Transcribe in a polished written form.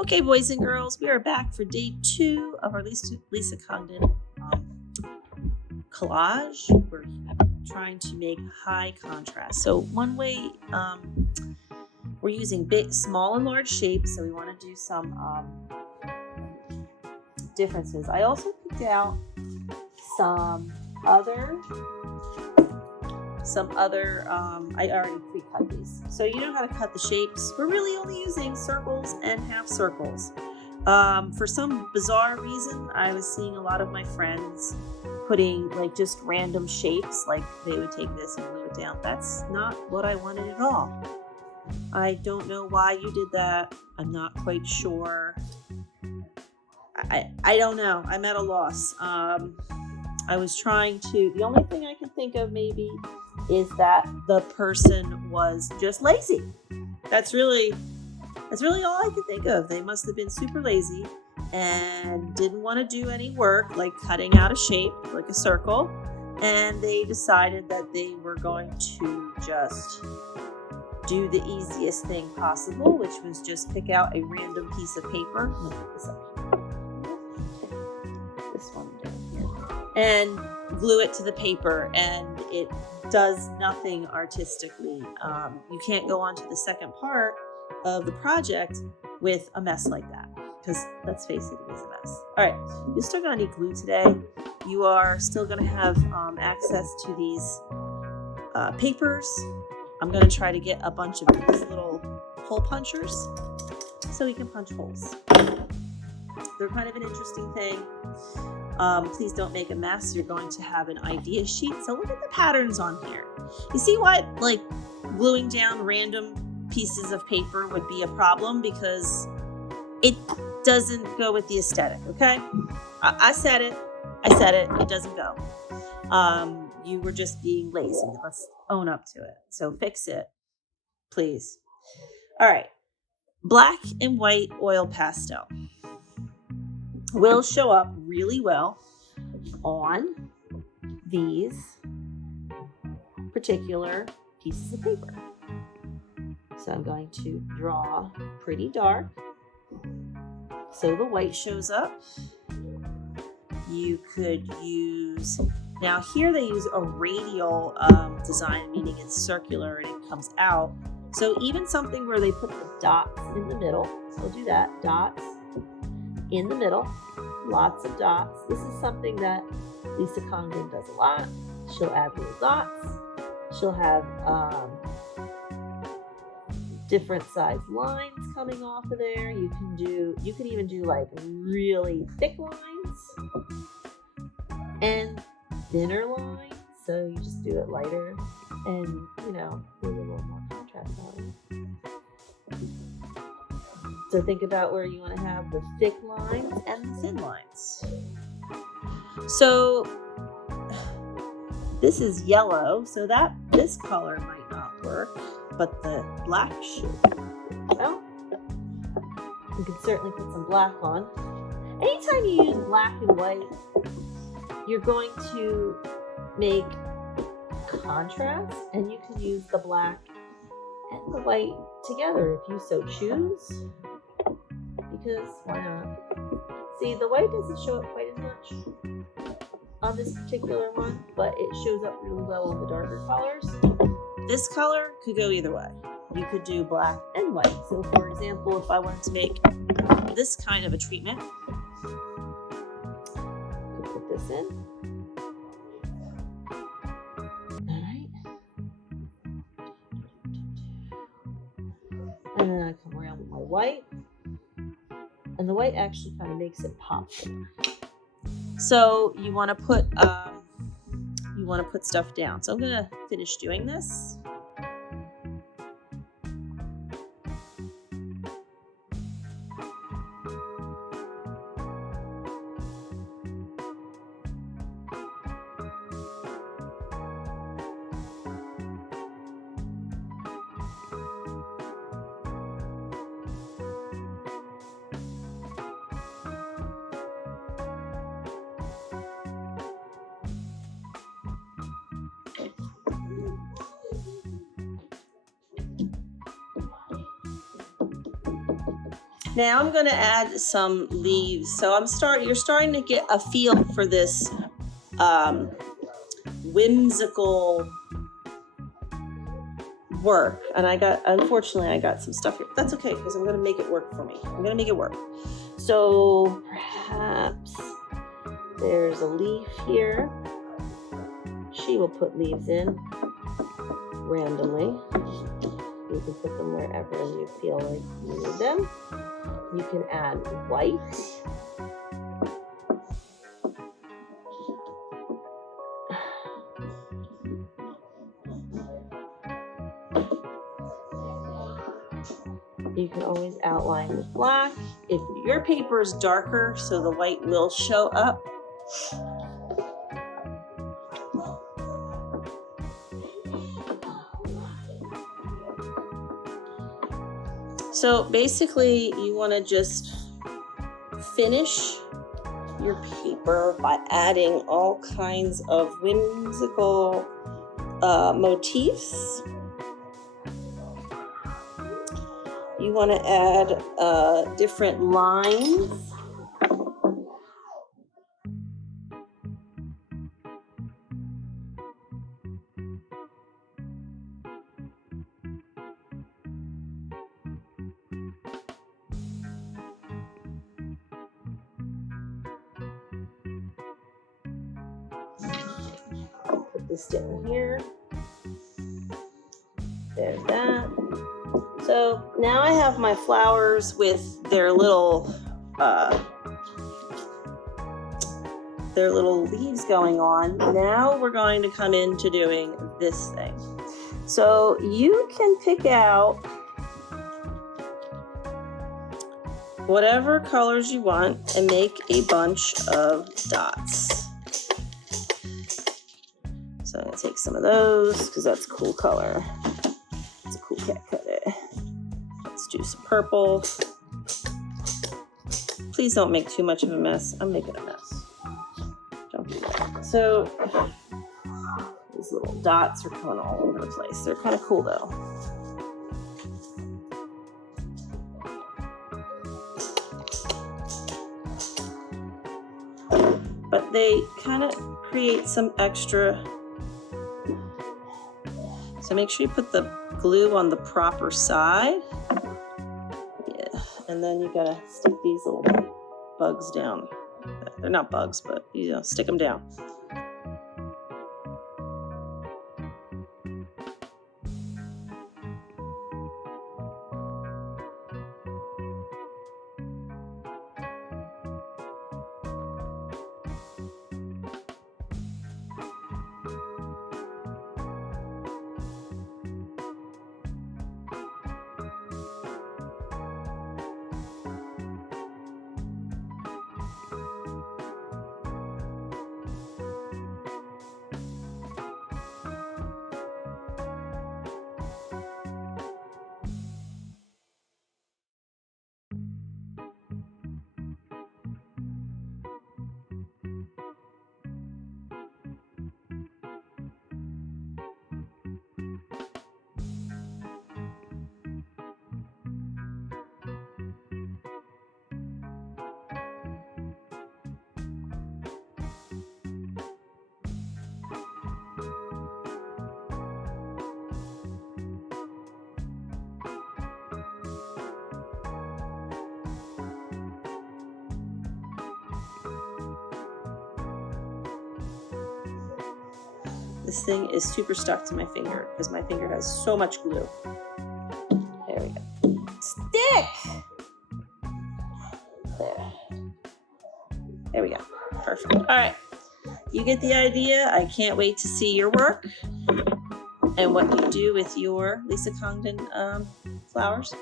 Okay, boys and girls, we are back for day 2 of our Lisa Congdon collage. We're trying to make high contrast. So one way, we're using big, small and large shapes, so we want to do some differences. I also picked out some other, I already pre-cut these. So you know how to cut the shapes. We're really only using circles and half circles. For some bizarre reason, I was seeing a lot of my friends putting like just random shapes, like they would take this and glue it down. That's not what I wanted at all. I don't know why you did that. I'm not quite sure. I don't know. I'm at a loss. I was trying to, the only thing I can think of maybe is that the person was just lazy. That's really all I could think of. They must have been super lazy and didn't want to do any work, like cutting out a shape, like a circle. And they decided that they were going to just do the easiest thing possible, which was just pick out a random piece of paper. Let me put this up. This one down here. And glue it to the paper, and it does nothing artistically. You can't go on to the second part of the project with a mess like that, because let's face it, it is a mess. All right, you're still gonna need glue today. You are still gonna have access to these papers. I'm gonna try to get a bunch of these little hole punchers so we can punch holes. They're kind of an interesting thing. Please don't make a mess. You're going to have an idea sheet. So look at the patterns on here. You see why like gluing down random pieces of paper would be a problem, because it doesn't go with the aesthetic, okay? I said it. It doesn't go. You were just being lazy. Let's own up to it. So fix it, please. All right. Black and white oil pastel will show up really well on these particular pieces of paper. So I'm going to draw pretty dark so the white shows up. You could use, now here they use a radial design, meaning it's circular and it comes out. So even something where they put the dots in the middle, so we'll do that, dots in the middle, lots of dots. This is something that Lisa Congdon does a lot. She'll add little dots. She'll have different size lines coming off of there. You can even do like really thick lines and thinner lines. So you just do it lighter and, you know, maybe a little more contrast on it. So think about where you want to have the thick lines and the thin lines. So this is yellow, so that this color might not work, but the black should. Well, you can certainly put some black on. Anytime you use black and white, you're going to make contrast, and you can use the black and the white together if you so choose. Because why not? See, the white doesn't show up quite as much on this particular one, but it shows up really well in the darker colors. This color could go either way. You could do black and white. So for example, if I wanted to make this kind of a treatment, I could put this in. All right. And then I come around with my white. And the white actually kind of makes it pop. So you want to put stuff down. So I'm going to finish doing this. Now I'm going to add some leaves. So you're starting to get a feel for this whimsical work. And unfortunately, I got some stuff here. That's okay, because I'm going to make it work for me. I'm going to make it work. So perhaps there's a leaf here. She will put leaves in randomly. You can put them wherever you feel like you need them. You can add white. You can always outline with black. If your paper is darker, so the white will show up. So basically, you want to just finish your paper by adding all kinds of whimsical motifs. You want to add different lines. Put this down here. There's that. So now I have my flowers with their little leaves going on. Now we're going to come into doing this thing. So you can pick out whatever colors you want and make a bunch of dots. So I'm going to take some of those because that's a cool color. It's a cool cat cut it. Let's do some purple. Please don't make too much of a mess. I'm making a mess. Don't do that. So these little dots are coming all over the place. They're kind of cool though. But they kind of create some extra. So make sure you put the glue on the proper side. Yeah, and then you gotta stick these little bugs down. They're not bugs, but you know, stick them down. This thing is super stuck to my finger because my finger has so much glue. There we go. Stick! There. There we go. Perfect. All right. You get the idea. I can't wait to see your work and what you do with your Lisa Congdon flowers.